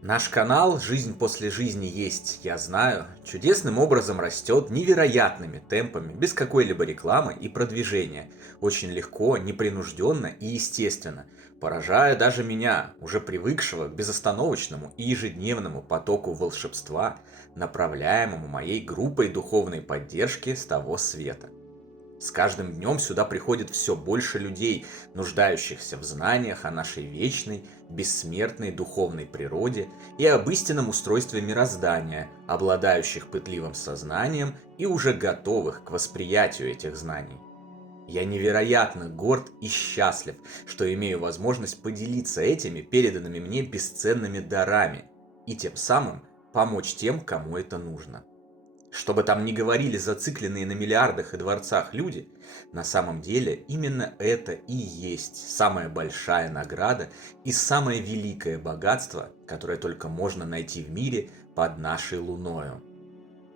Наш канал «Жизнь после жизни есть, я знаю» чудесным образом растет невероятными темпами, без какой-либо рекламы и продвижения, очень легко, непринужденно и естественно, поражая даже меня, уже привыкшего к безостановочному и ежедневному потоку волшебства, направляемому моей группой духовной поддержки с того света. С каждым днем сюда приходит все больше людей, нуждающихся в знаниях о нашей вечной, бессмертной духовной природе и об истинном устройстве мироздания, обладающих пытливым сознанием и уже готовых к восприятию этих знаний. Я невероятно горд и счастлив, что имею возможность поделиться этими переданными мне бесценными дарами и тем самым помочь тем, кому это нужно. Что бы там ни говорили зацикленные на миллиардах и дворцах люди, на самом деле именно это и есть самая большая награда и самое великое богатство, которое только можно найти в мире под нашей луною.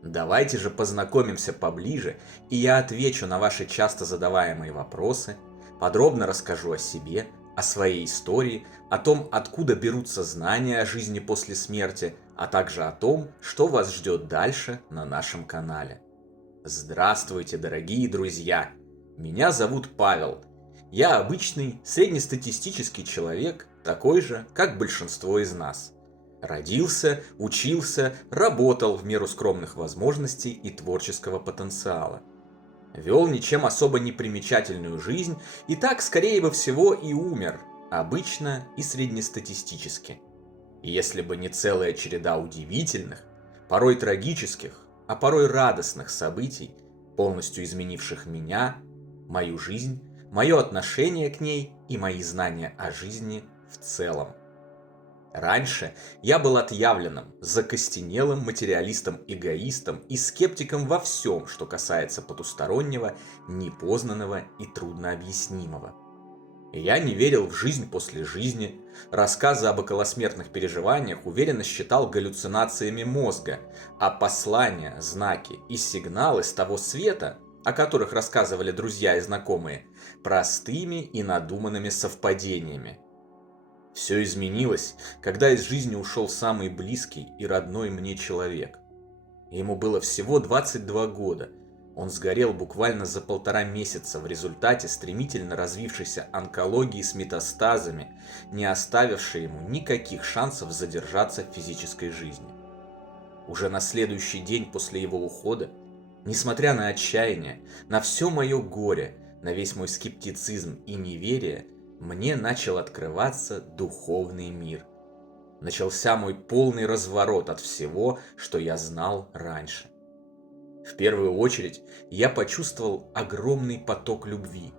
Давайте же познакомимся поближе, и я отвечу на ваши часто задаваемые вопросы, подробно расскажу о себе, о своей истории, о том, откуда берутся знания о жизни после смерти, а также о том, что вас ждет дальше на нашем канале. Здравствуйте, дорогие друзья! Меня зовут Павел. Я обычный среднестатистический человек, такой же, как большинство из нас. Родился, учился, работал в меру скромных возможностей и творческого потенциала. Вел ничем особо не примечательную жизнь и так, скорее всего, и умер, обычно и среднестатистически. И если бы не целая череда удивительных, порой трагических, а порой радостных событий, полностью изменивших меня, мою жизнь, мое отношение к ней и мои знания о жизни в целом. Раньше я был отъявленным, закостенелым материалистом-эгоистом и скептиком во всем, что касается потустороннего, непознанного и труднообъяснимого. Я не верил в жизнь после жизни, рассказы об околосмертных переживаниях уверенно считал галлюцинациями мозга, а послания, знаки и сигналы с того света, о которых рассказывали друзья и знакомые, простыми и надуманными совпадениями. Все изменилось, когда из жизни ушел самый близкий и родной мне человек. Ему было всего 22 года. Он сгорел буквально за 1,5 месяца в результате стремительно развившейся онкологии с метастазами, не оставившей ему никаких шансов задержаться в физической жизни. Уже на следующий день после его ухода, несмотря на отчаяние, на все мое горе, на весь мой скептицизм и неверие, мне начал открываться духовный мир. Начался мой полный разворот от всего, что я знал раньше. В первую очередь я почувствовал огромный поток любви.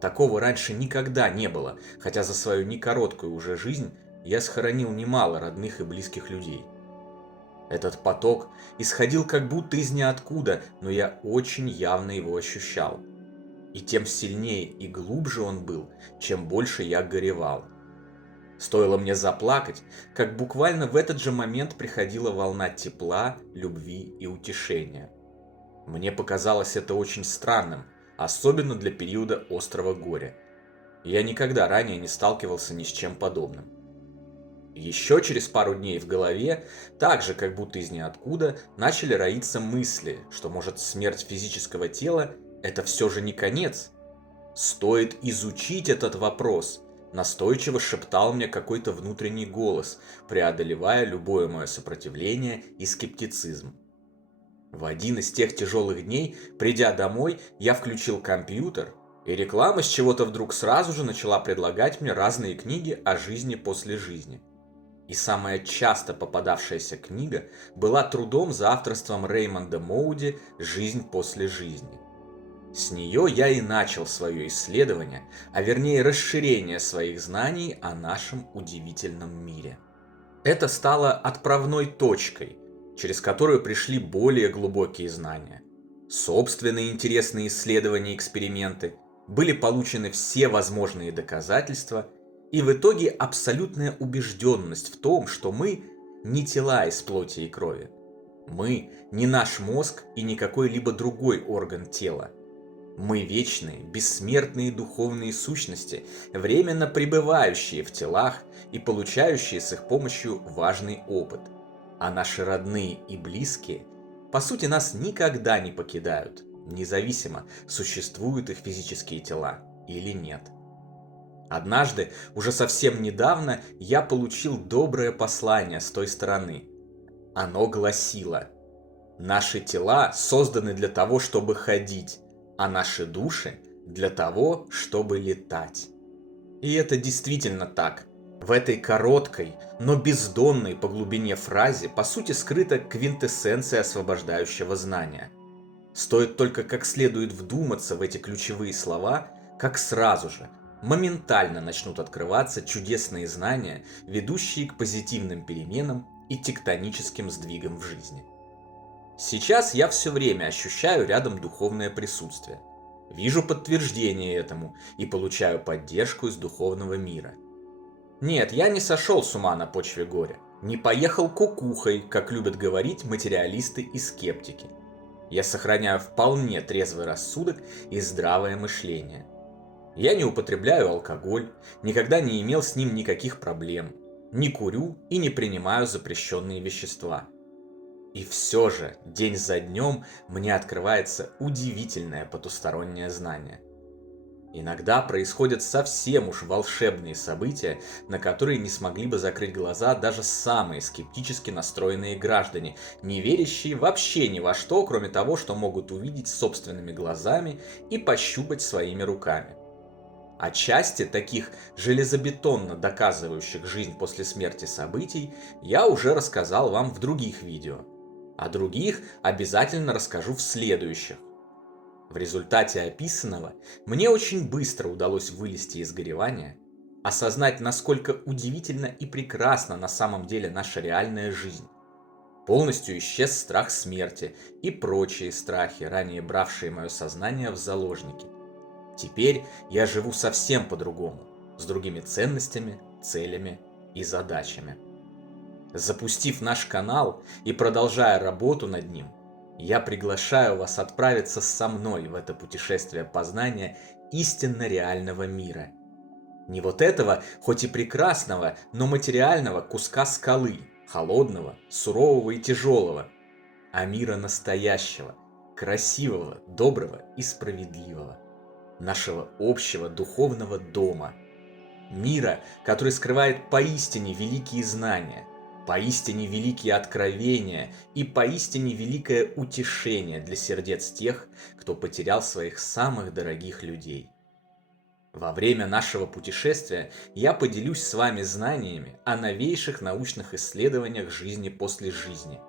Такого раньше никогда не было, хотя за свою некороткую уже жизнь я схоронил немало родных и близких людей. Этот поток исходил как будто из ниоткуда, но я очень явно его ощущал. И тем сильнее и глубже он был, чем больше я горевал. Стоило мне заплакать, как буквально в этот же момент приходила волна тепла, любви и утешения. Мне показалось это очень странным, особенно для периода острого горя. Я никогда ранее не сталкивался ни с чем подобным. Еще через пару дней в голове, так же как будто из ниоткуда, начали роиться мысли, что может смерть физического тела – это все же не конец. Стоит изучить этот вопрос, настойчиво шептал мне какой-то внутренний голос, преодолевая любое мое сопротивление и скептицизм. В один из тех тяжелых дней, придя домой, я включил компьютер, и реклама с чего-то вдруг сразу же начала предлагать мне разные книги о жизни после жизни. И самая часто попадавшаяся книга была трудом за авторством Реймонда Моуди «Жизнь после жизни». С нее я и начал свое исследование, а вернее расширение своих знаний о нашем удивительном мире. Это стало отправной точкой, через которую пришли более глубокие знания. Собственные интересные исследования и эксперименты, были получены все возможные доказательства, и в итоге абсолютная убежденность в том, что мы не тела из плоти и крови. Мы не наш мозг и не какой-либо другой орган тела. Мы вечные, бессмертные духовные сущности, временно пребывающие в телах и получающие с их помощью важный опыт. А наши родные и близкие, по сути, нас никогда не покидают, независимо, существуют их физические тела или нет. Однажды, уже совсем недавно, я получил доброе послание с той стороны. Оно гласило: наши тела созданы для того, чтобы ходить, а наши души для того, чтобы летать. И это действительно так. В этой короткой, но бездонной по глубине фразе по сути скрыта квинтэссенция освобождающего знания. Стоит только как следует вдуматься в эти ключевые слова, как сразу же, моментально начнут открываться чудесные знания, ведущие к позитивным переменам и тектоническим сдвигам в жизни. Сейчас я все время ощущаю рядом духовное присутствие. Вижу подтверждение этому и получаю поддержку из духовного мира. Нет, я не сошел с ума на почве горя, не поехал кукухой, как любят говорить материалисты и скептики. Я сохраняю вполне трезвый рассудок и здравое мышление. Я не употребляю алкоголь, никогда не имел с ним никаких проблем, не курю и не принимаю запрещенные вещества. И все же, день за днем мне открывается удивительное потустороннее знание. Иногда происходят совсем уж волшебные события, на которые не смогли бы закрыть глаза даже самые скептически настроенные граждане, не верящие вообще ни во что, кроме того, что могут увидеть собственными глазами и пощупать своими руками. О части таких железобетонно доказывающих жизнь после смерти событий я уже рассказал вам в других видео. О других обязательно расскажу в следующих. В результате описанного мне очень быстро удалось вылезти из горевания, осознать, насколько удивительна и прекрасна на самом деле наша реальная жизнь. Полностью исчез страх смерти и прочие страхи, ранее бравшие мое сознание в заложники. Теперь я живу совсем по-другому, с другими ценностями, целями и задачами. Запустив наш канал и продолжая работу над ним, я приглашаю вас отправиться со мной в это путешествие познания истинно реального мира. Не вот этого, хоть и прекрасного, но материального куска скалы, холодного, сурового и тяжелого, а мира настоящего, красивого, доброго и справедливого. Нашего общего духовного дома. Мира, который скрывает поистине великие знания, поистине великие откровения и поистине великое утешение для сердец тех, кто потерял своих самых дорогих людей. Во время нашего путешествия я поделюсь с вами знаниями о новейших научных исследованиях жизни после жизни,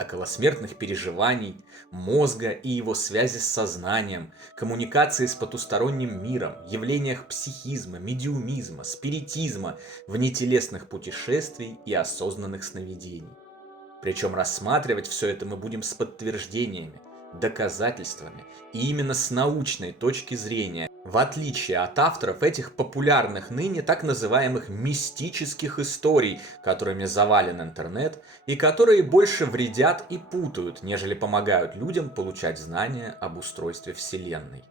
околосмертных переживаний, мозга и его связи с сознанием, коммуникации с потусторонним миром, явлениях психизма, медиумизма, спиритизма, внетелесных путешествий и осознанных сновидений. Причем рассматривать все это мы будем с подтверждениями, доказательствами и именно с научной точки зрения, в отличие от авторов этих популярных ныне так называемых мистических историй, которыми завален интернет и которые больше вредят и путают, нежели помогают людям получать знания об устройстве Вселенной.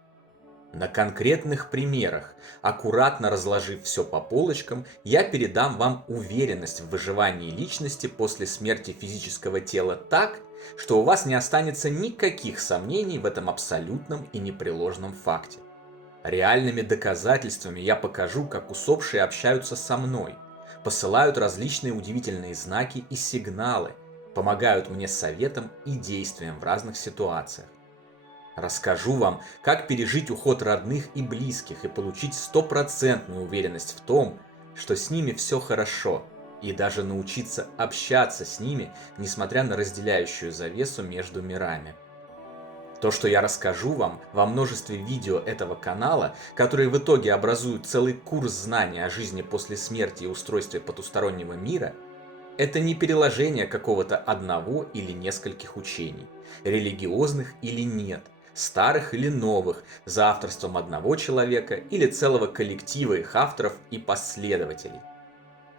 На конкретных примерах, аккуратно разложив все по полочкам, я передам вам уверенность в выживании личности после смерти физического тела так, что у вас не останется никаких сомнений в этом абсолютном и непреложном факте. Реальными доказательствами я покажу, как усопшие общаются со мной, посылают различные удивительные знаки и сигналы, помогают мне советом и действием в разных ситуациях. Расскажу вам, как пережить уход родных и близких и получить стопроцентную уверенность в том, что с ними все хорошо, и даже научиться общаться с ними, несмотря на разделяющую завесу между мирами. То, что я расскажу вам во множестве видео этого канала, которые в итоге образуют целый курс знаний о жизни после смерти и устройстве потустороннего мира, это не переложение какого-то одного или нескольких учений, религиозных или нет, старых или новых, за авторством одного человека или целого коллектива их авторов и последователей.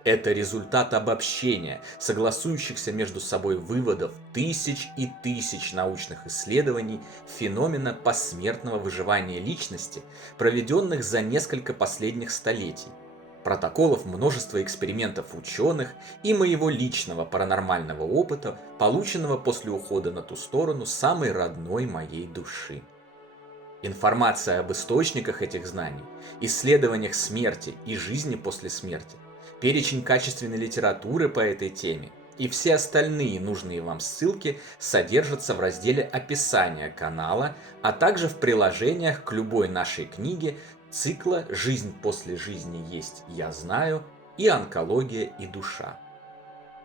Это результат обобщения, согласующихся между собой выводов тысяч и тысяч научных исследований феномена посмертного выживания личности, проведенных за несколько последних столетий, протоколов множества экспериментов ученых и моего личного паранормального опыта, полученного после ухода на ту сторону самой родной моей души. Информация об источниках этих знаний, исследованиях смерти и жизни после смерти, перечень качественной литературы по этой теме и все остальные нужные вам ссылки содержатся в разделе описания канала, а также в приложениях к любой нашей книге цикла «Жизнь после жизни есть, я знаю» и «Онкология и душа».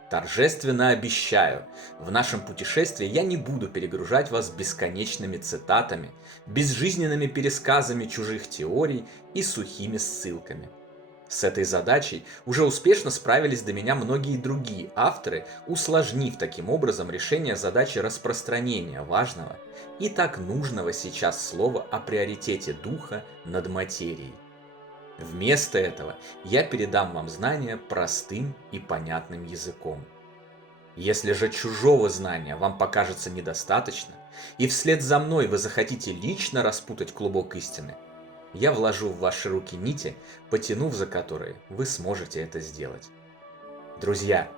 Торжественно обещаю, в нашем путешествии я не буду перегружать вас бесконечными цитатами, безжизненными пересказами чужих теорий и сухими ссылками. С этой задачей уже успешно справились до меня многие другие авторы, усложнив таким образом решение задачи распространения важного и так нужного сейчас слова о приоритете духа над материей. Вместо этого я передам вам знания простым и понятным языком. Если же чужого знания вам покажется недостаточно, и вслед за мной вы захотите лично распутать клубок истины, я вложу в ваши руки нити, потянув за которые вы сможете это сделать. Друзья,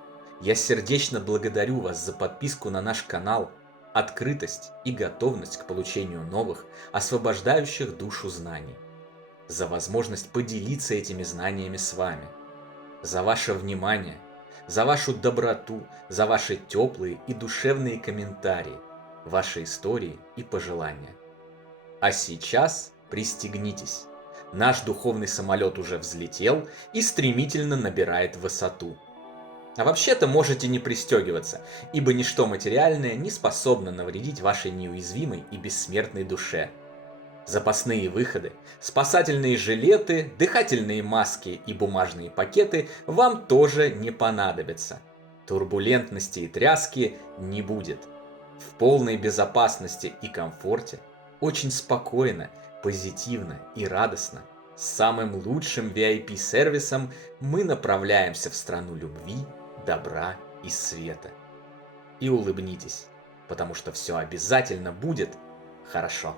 я сердечно благодарю вас за подписку на наш канал, открытость и готовность к получению новых, освобождающих душу знаний, за возможность поделиться этими знаниями с вами, за ваше внимание, за вашу доброту, за ваши теплые и душевные комментарии, ваши истории и пожелания. А сейчас пристегнитесь. Наш духовный самолет уже взлетел и стремительно набирает высоту. А вообще-то можете не пристегиваться, ибо ничто материальное не способно навредить вашей неуязвимой и бессмертной душе. Запасные выходы, спасательные жилеты, дыхательные маски и бумажные пакеты вам тоже не понадобятся. Турбулентности и тряски не будет. В полной безопасности и комфорте, очень спокойно, позитивно и радостно, с самым лучшим VIP-сервисом мы направляемся в страну любви, добра и света. И улыбнитесь, потому что все обязательно будет хорошо.